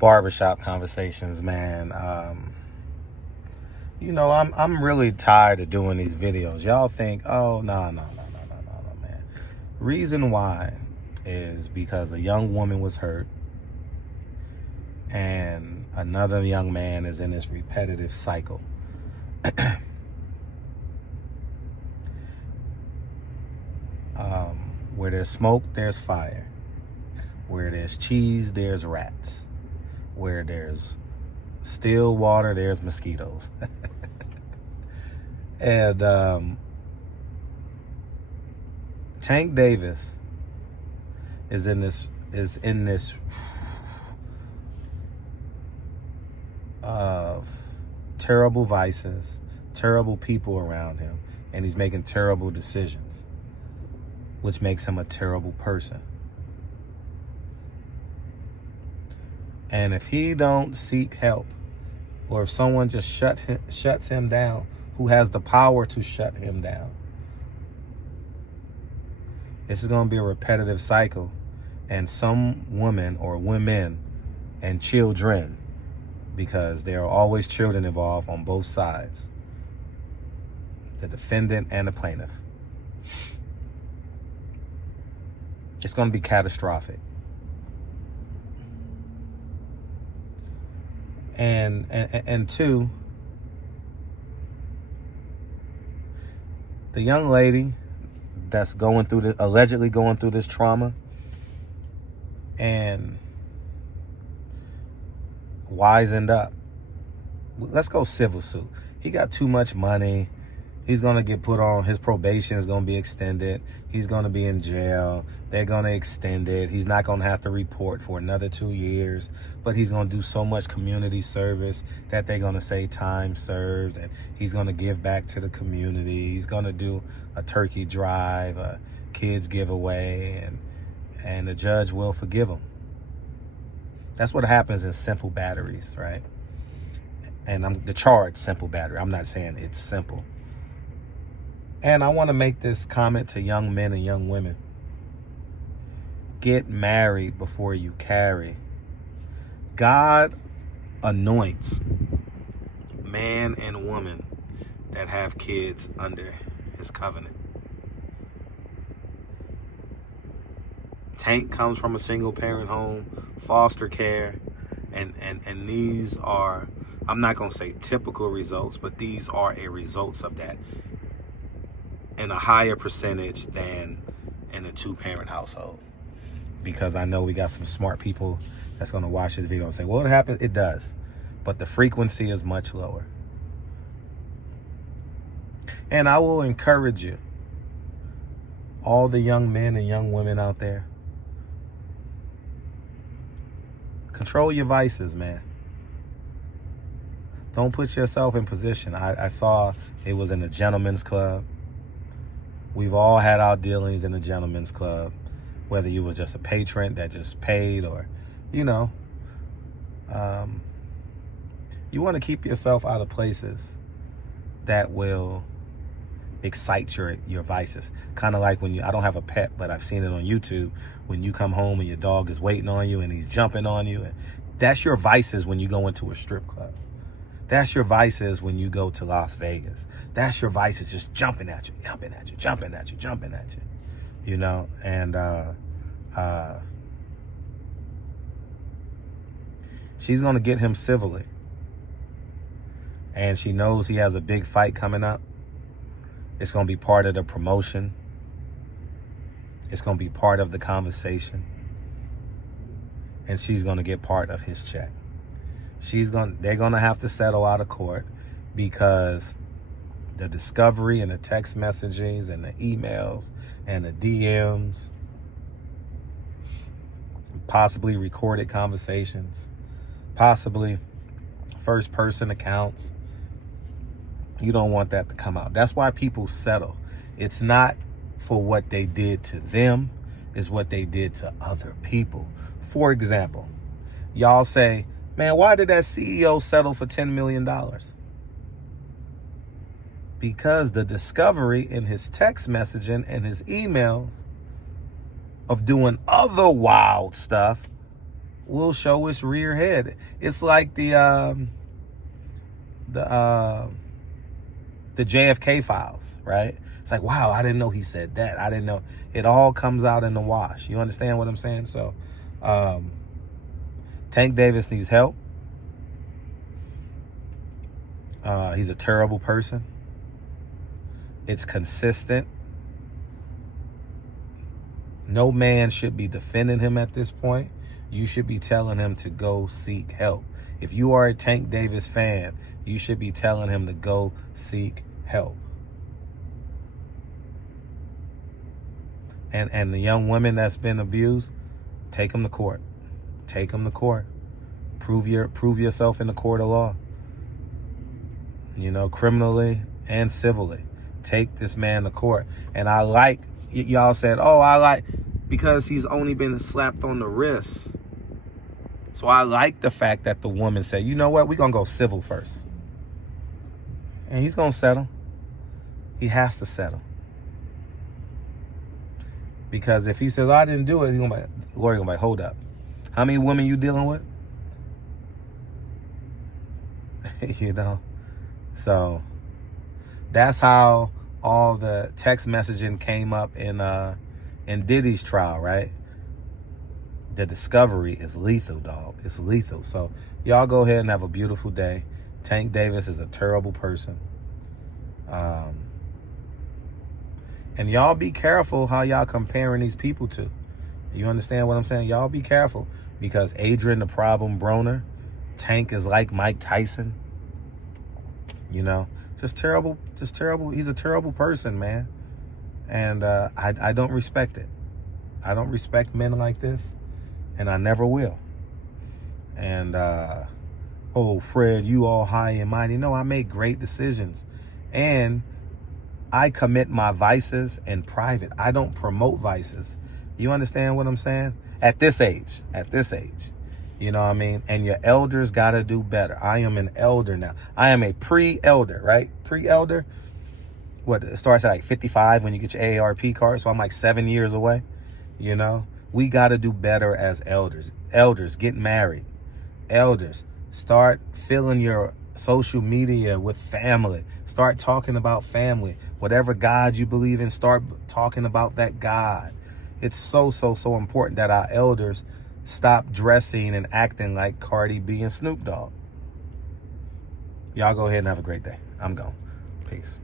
barbershop conversations, man. I'm really tired of doing these videos. Y'all think, oh, no, man. Reason why is because a young woman was hurt and another young man is in this repetitive cycle. Where there's smoke, there's fire. Where there's cheese, there's rats. Where there's still water, there's mosquitoes. And Tank Davis is in this of terrible vices, terrible people around him, and he's making terrible decisions, which makes him a terrible person. And if he don't seek help, or if someone just shuts him down, who has the power to shut him down, this is going to be a repetitive cycle. And some women or women and children, because there are always children involved on both sides, the defendant and the plaintiff, it's going to be catastrophic. And two, the young lady that's allegedly going through this trauma and wisened up. Let's go civil suit. He got too much money. He's going to get put on, his probation is going to be extended. He's going to be in jail. They're going to extend it. He's not going to have to report for another 2 years, but he's going to do so much community service that they're going to say time served, and he's going to give back to the community. He's going to do a turkey drive, a kids giveaway, and the judge will forgive him. That's what happens in simple batteries, right? And the charge simple battery. I'm not saying it's simple. And I want to make this comment to young men and young women. Get married before you carry. God anoints man and woman that have kids under his covenant. Tank comes from a single parent home, foster care, and these are, I'm not going to say typical results, but these are a results of that in a higher percentage than in a two-parent household. Because I know we got some smart people that's going to watch this video and say, well, it happens. It does. But the frequency is much lower. And I will encourage you, all the young men and young women out there, control your vices, man. Don't put yourself in position. I saw it was in a gentleman's club. We've all had our dealings in the gentleman's club, whether you was just a patron that just paid or, you want to keep yourself out of places that will excite your vices. Kind of like when I don't have a pet, but I've seen it on YouTube, when you come home and your dog is waiting on you and he's jumping on you. And that's your vices when you go into a strip club. That's your vices when you go to Las Vegas. That's your vices, just jumping at you, you know? And she's going to get him civilly. And she knows he has a big fight coming up. It's going to be part of the promotion. It's going to be part of the conversation. And she's going to get part of his check. They're going to have to settle out of court because the discovery and the text messages and the emails and the DMs, possibly recorded conversations, possibly first person accounts. You don't want that to come out. That's why people settle. It's not for what they did to them, it's what they did to other people. For example, y'all say, man, why did that CEO settle for $10 million? Because the discovery in his text messaging and his emails of doing other wild stuff will show its rear head. It's like the JFK files, right? It's like, wow, I didn't know he said that. I didn't know. It all comes out in the wash. You understand what I'm saying? So Tank Davis needs help. He's a terrible person. It's consistent. No man should be defending him at this point. You should be telling him to go seek help. If you are a Tank Davis fan, you should be telling him to go seek help. And the young women that's been abused, take them to court. Take them to court. Prove yourself in the court of law. You know, criminally and civilly. Take this man to court. And I like, y'all said, oh, I like, because he's only been slapped on the wrist. So I like the fact that the woman said, you know what, we're going to go civil first. And he's going to settle. He has to settle. Because if he says, I didn't do it, he's gonna be, the lawyer going to be like, hold up. How many women you dealing with? You know? So that's how all the text messaging came up in Diddy's trial, right? The discovery is lethal, dog. It's lethal. So y'all go ahead and have a beautiful day. Tank Davis is a terrible person. And y'all be careful how y'all comparing these people to. You understand what I'm saying? Y'all be careful, because Adrian the Problem Broner, Tank is like Mike Tyson. You know, just terrible. He's a terrible person, man. And I don't respect it. I don't respect men like this, and I never will. And, oh, Fred, you all high and mighty. No, I make great decisions. And I commit my vices in private. I don't promote vices. You understand what I'm saying? At this age. You know what I mean? And your elders got to do better. I am an elder now. I am a pre-elder, right? Pre-elder. What, it starts at like 55 when you get your AARP card. So I'm like 7 years away. You know? We got to do better as elders. Elders, get married. Elders, start filling your social media with family. Start talking about family. Whatever God you believe in, start talking about that God. It's so important that our elders stop dressing and acting like Cardi B and Snoop Dogg. Y'all go ahead and have a great day. I'm gone. Peace.